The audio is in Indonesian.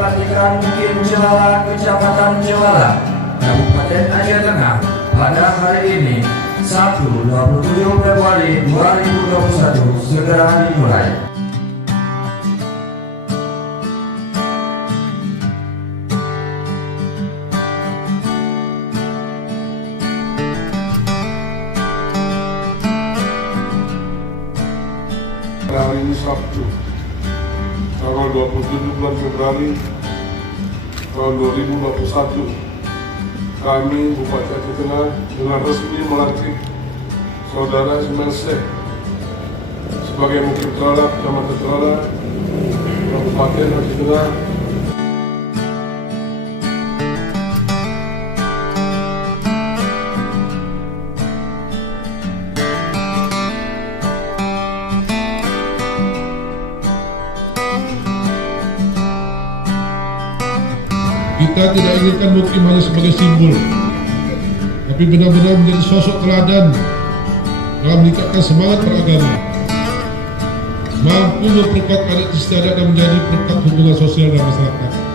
Pelatihan Mungkin Jala, Kecamatan Jala, Kabupaten Aceh Tengah pada hari ini, Sabtu 27 Februari 2021 segera dimulai. Hari ini Sabtu, tanggal 27 bulan Februari tahun 2021, kami Bupati Aceh Tengah dengan resmi melantik Saudara Ismail Sheikh sebagai Mukti Trala, Kecamatan Trala, Kabupaten Aceh Tengah. Kita tidak inginkan Mukim hanya sebagai simbol, tapi benar-benar menjadi sosok teladan dalam meningkatkan semangat beragama, mampu memperkuat adat istiadat dan menjadi perekat hubungan sosial dan masyarakat.